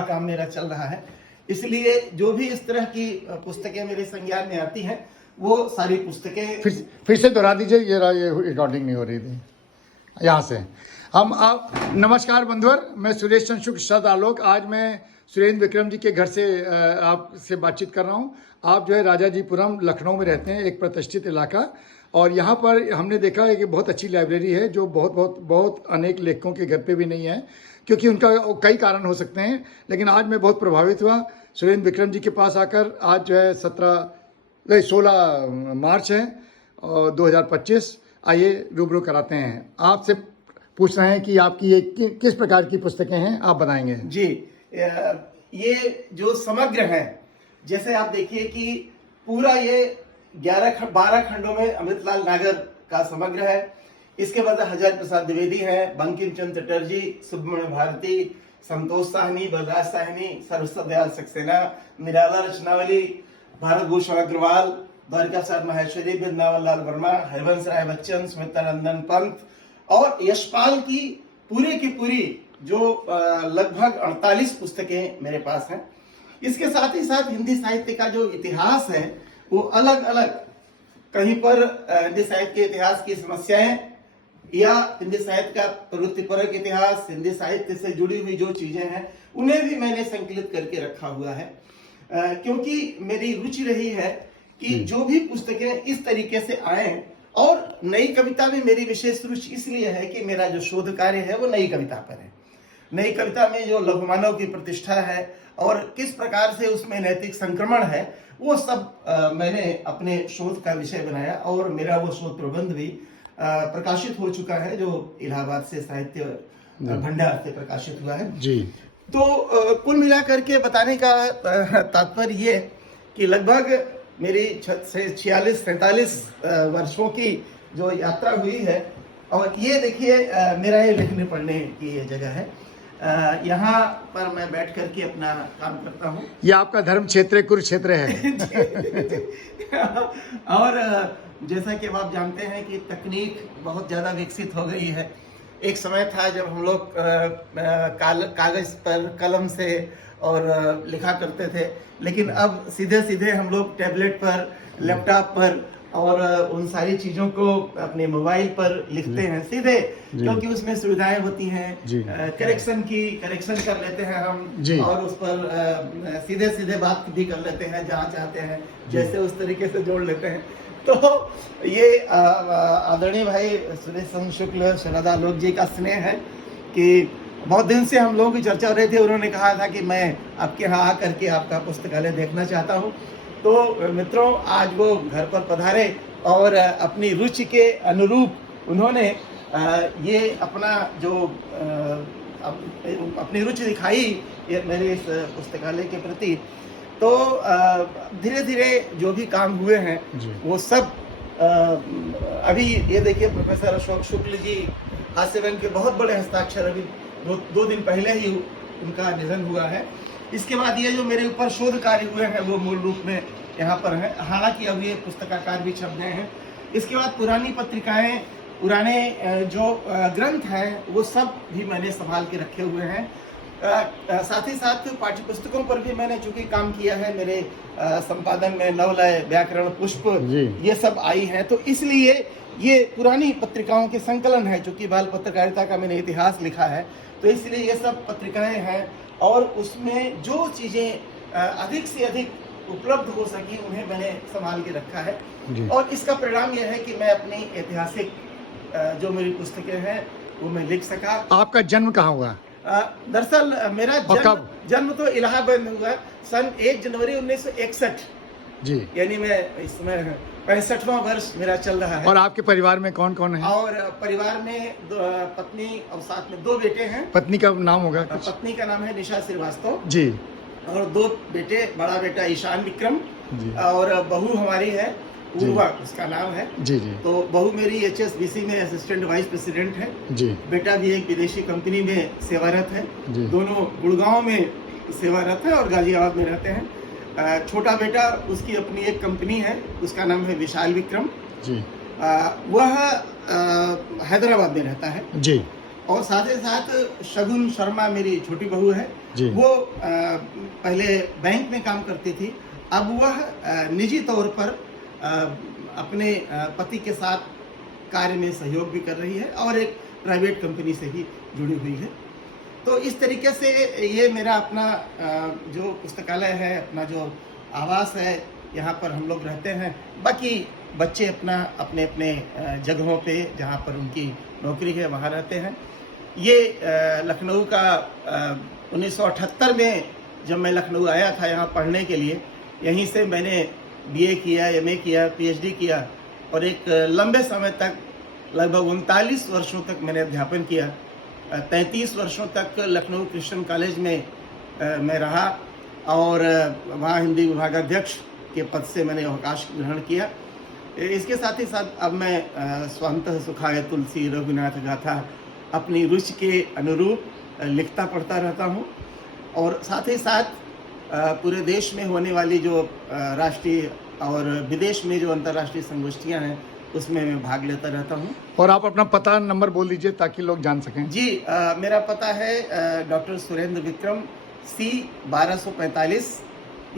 काम मेरा चल रहा है, इसलिए जो भी इस तरह की पुस्तकें मेरे संज्ञान में आती हैं वो सारी पुस्तकें फिर से दोहरा दीजिए, ये रिकॉर्डिंग नहीं हो रही थी यहाँ से। आप नमस्कार बंधुवर, मैं सुरेश चंद्र शुक्ल शरद आलोक। आज मैं सुरेंद्र विक्रम जी के घर से आपसे बातचीत कर रहा हूँ। आप जो है राजाजीपुरम लखनऊ में रहते हैं, एक प्रतिष्ठित इलाका, और यहाँ पर हमने देखा है कि बहुत अच्छी लाइब्रेरी है जो बहुत अनेक लेखकों के घर पे भी नहीं है, क्योंकि उनका कई कारण हो सकते हैं। लेकिन आज मैं बहुत प्रभावित हुआ सुरेंद्र विक्रम जी के पास आकर। आज जो है 16 मार्च है और 2025। आइए रूबरू कराते हैं। आपसे पूछ रहे हैं कि आपकी ये किस प्रकार की पुस्तकें हैं, आप बताएंगे। जी, ये जो समग्र है, जैसे आप देखिए कि पूरा ये 12 खंडों में अमृतलाल नागर का समग्र है। इसके बाद हजारी प्रसाद द्विवेदी हैं, बंकिम चंद्र चटर्जी, सुब्रमण्य भारती, संतोष साहनी, बलराज साहनी, सरस्वती दयाल सक्सेना, निराला रचनावली, भारत भूषण अग्रवाल, द्वारिका साहब माहेश्वरी, वृंदावन लाल वर्मा, हरिवंश राय बच्चन, स्मितानंदन पंत और यशपाल की पूरी जो लगभग 48 पुस्तकें मेरे पास हैं। इसके साथ ही साथ हिंदी साहित्य का जो इतिहास है वो अलग अलग, कहीं पर हिंदी साहित्य के इतिहास की समस्याएं या हिंदी साहित्य का प्रवृत्तिपरक इतिहास, हिंदी साहित्य से जुड़ी हुई जो चीजें हैं उन्हें भी मैंने संकलित करके रखा हुआ है, क्योंकि मेरी रुचि रही है कि जो भी पुस्तकें इस तरीके से आए। और नई कविता में मेरी विशेष रुचि इसलिए है कि मेरा जो शोध कार्य है वो नई कविता पर है। नई कविता में जो लघु मानव की प्रतिष्ठा है और किस प्रकार से उसमें नैतिक संक्रमण है, वो सब मैंने अपने शोध का विषय बनाया और मेरा वो शोध प्रबंध भी प्रकाशित हो चुका है, जो इलाहाबाद से साहित्य भंडार से प्रकाशित हुआ है जी। तो कुल मिलाकर के बताने का तात्पर्य ये कि लगभग मेरी 46-47 वर्षों की जो यात्रा हुई है। और ये देखिए मेरा ये लिखने पढ़ने की ये जगह है, यहाँ पर मैं बैठ करके अपना काम करता हूँ। ये आपका धर्म क्षेत्र कुरुक्षेत्र है। और जैसा कि आप जानते हैं कि तकनीक बहुत ज़्यादा विकसित हो गई है। एक समय था जब हम लोग कागज पर कलम से और लिखा करते थे, लेकिन अब सीधे हम लोग टैबलेट पर, लैपटॉप पर और उन सारी चीजों को अपने मोबाइल पर लिखते हैं सीधे, क्योंकि उसमें सुविधाएं होती हैं। करेक्शन कर लेते हैं हम और उस पर सीधे बात भी कर लेते हैं, जहाँ चाहते हैं जैसे उस तरीके से जोड़ लेते हैं। तो ये आदरणीय भाई सुरेश चंद्र शुक्ल शरद आलोक जी का स्नेह है कि बहुत दिन से हम लोगों की चर्चा हो रही थी। उन्होंने कहा था कि मैं आपके यहाँ आकर के आपका पुस्तकालय देखना चाहता हूँ। तो मित्रों, आज वो घर पर पधारे और अपनी रुचि के अनुरूप उन्होंने ये अपना जो अपनी रुचि दिखाई ये मेरे इस पुस्तकालय के प्रति। तो धीरे धीरे जो भी काम हुए हैं वो सब अभी ये देखिए प्रोफेसर अशोक शुक्ल जी हास्यवन के बहुत बड़े हस्ताक्षर, अभी दो दिन पहले ही उनका निधन हुआ है। इसके बाद ये जो मेरे ऊपर शोध कार्य हुए हैं वो मूल रूप में यहाँ पर है, हालांकि अब ये पुस्तकाकार भी छप गए हैं। इसके बाद पुरानी पत्रिकाएं, पुराने जो ग्रंथ हैं वो सब भी मैंने संभाल के रखे हुए हैं। साथ ही साथ पाठ्य पुस्तकों पर भी मैंने चूंकि काम किया है, मेरे संपादन में नवलय, व्याकरण, पुष्प ये सब आई है, तो इसलिए ये पुरानी पत्रिकाओं के संकलन है। चूंकि बाल पत्रकारिता का मैंने इतिहास लिखा है तो इसलिए ये सब पत्रिकाएं हैं और उसमें जो चीजें अधिक से अधिक उपलब्ध हो सकी उन्हें मैंने संभाल के रखा है। और इसका परिणाम यह है कि मैं अपनी ऐतिहासिक जो मेरी पुस्तकें हैं वो मैं लिख सका। आपका जन्म कहाँ हुआ? दरअसल मेरा जन्म तो इलाहाबाद में हुआ सन 1 जनवरी 1961 जी, यानी मैं इस समय 65वां वर्ष मेरा चल रहा है। और आपके परिवार में कौन कौन है? और परिवार में पत्नी और साथ में 2 बेटे हैं। पत्नी का नाम होगा? पत्नी का नाम है निशा श्रीवास्तव जी, और 2 बेटे, बड़ा बेटा ईशान विक्रम और बहू हमारी है पूर्वा, उसका नाम है जी। तो बहू मेरी HSBC में असिस्टेंट वाइस प्रेसिडेंट है जी। बेटा भी एक विदेशी कंपनी में सेवारत है, दोनों गुड़गांव में सेवारत है और गाजियाबाद में रहते हैं। छोटा बेटा, उसकी अपनी एक कंपनी है, उसका नाम है विशाल विक्रम जी। वह हैदराबाद में रहता है जी। और साथ ही साथ शगुन शर्मा मेरी छोटी बहू है, जी। वो पहले बैंक में काम करती थी, अब वह निजी तौर पर अपने पति के साथ कार्य में सहयोग भी कर रही है और एक प्राइवेट कंपनी से भी जुड़ी हुई है। तो इस तरीके से ये मेरा अपना जो पुस्तकालय है, अपना जो आवास है, यहाँ पर हम लोग रहते हैं। बाकी बच्चे अपना अपने अपने जगहों पे जहाँ पर उनकी नौकरी है वहाँ रहते हैं। ये लखनऊ का 1978 में जब मैं लखनऊ आया था यहाँ पढ़ने के लिए, यहीं से मैंने बीए किया, एमए किया, पीएचडी किया और एक लंबे समय तक लगभग 39 वर्षों तक मैंने अध्यापन किया। 33 वर्षों तक लखनऊ क्रिश्चियन कॉलेज में मैं रहा और वहाँ हिंदी विभागाध्यक्ष के पद से मैंने अवकाश ग्रहण किया। इसके साथ ही साथ अब मैं स्वान्तः सुखाय तुलसी रघुनाथ गाथा अपनी रुचि के अनुरूप लिखता पढ़ता रहता हूँ और साथ ही साथ पूरे देश में होने वाली जो राष्ट्रीय और विदेश में जो अंतर्राष्ट्रीय संगोष्ठियाँ हैं उसमें मैं भाग लेता रहता हूँ। और आप अपना पता नंबर बोल दीजिए ताकि लोग जान सकें। जी, मेरा पता है doctor Surendra Vikram, C 1245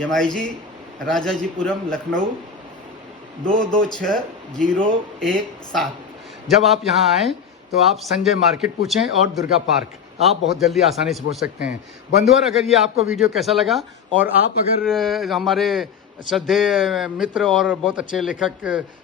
MIG, Rajajipuram, Lucknow 226017। जब आप यहाँ आएँ तो आप संजय मार्केट पूछें और दुर्गा पार्क, आप बहुत जल्दी आसानी से पहुँच सकते हैं। बंधुवर, अगर ये आपको वीडियो कैसा लगा और आप अगर हमारे श्रद्धेय मित्र और बहुत अच्छे लेखक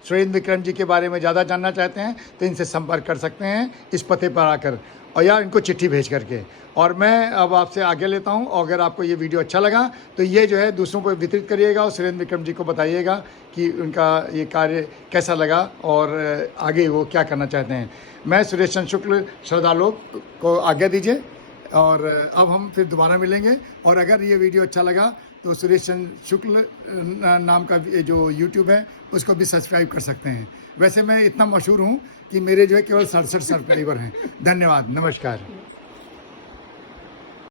सुरेंद्र विक्रम जी के बारे में ज़्यादा जानना चाहते हैं तो इनसे संपर्क कर सकते हैं इस पते पर आकर और या इनको चिट्ठी भेज करके। और मैं अब आपसे आगे लेता हूं, और अगर आपको ये वीडियो अच्छा लगा तो ये जो है दूसरों को वितरित करिएगा और सुरेंद्र विक्रम जी को बताइएगा कि उनका ये कार्य कैसा लगा और आगे वो क्या करना चाहते हैं। मैं सुरेश चंद्र शुक्ल श्रद्धालु को आज्ञा दीजिए और अब हम फिर दोबारा मिलेंगे। और अगर ये वीडियो अच्छा लगा तो सुरेश चंद्र शुक्ल नाम का जो यूट्यूब है उसको भी सब्सक्राइब कर सकते हैं। वैसे मैं इतना मशहूर हूँ कि मेरे जो है केवल 67 सब्सक्राइबर हैं। धन्यवाद, नमस्कार।